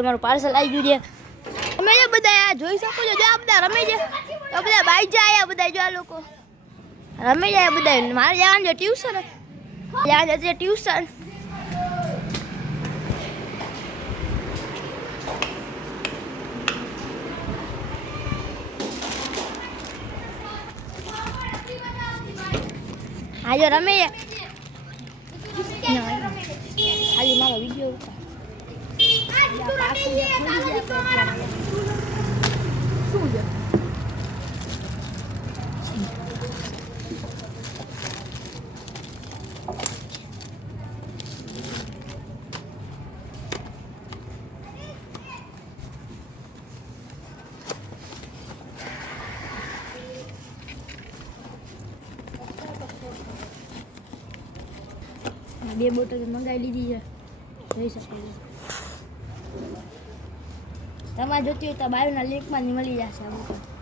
તમારું પાર્સલ આવી ગયું છે. અમે જે બધા જોઈ શકો છો, જો આ બધા રમે છે, તો બધા બાઈ જાય બધા, જો આ લોકો રમે જાય બધા. મારે જવાનું છે ટ્યુશન, ત્યાં જશે ટ્યુશન. હા જો રમે છે ખાલી મારો વિડીયો ઉતાર. શું છે? બે બોટલ મંગાવી લીધી છે, જોઈ શકો છો. તમારે જોતી હોય તો બાયોના લિંકમાં મળી જશે આ બોટલ.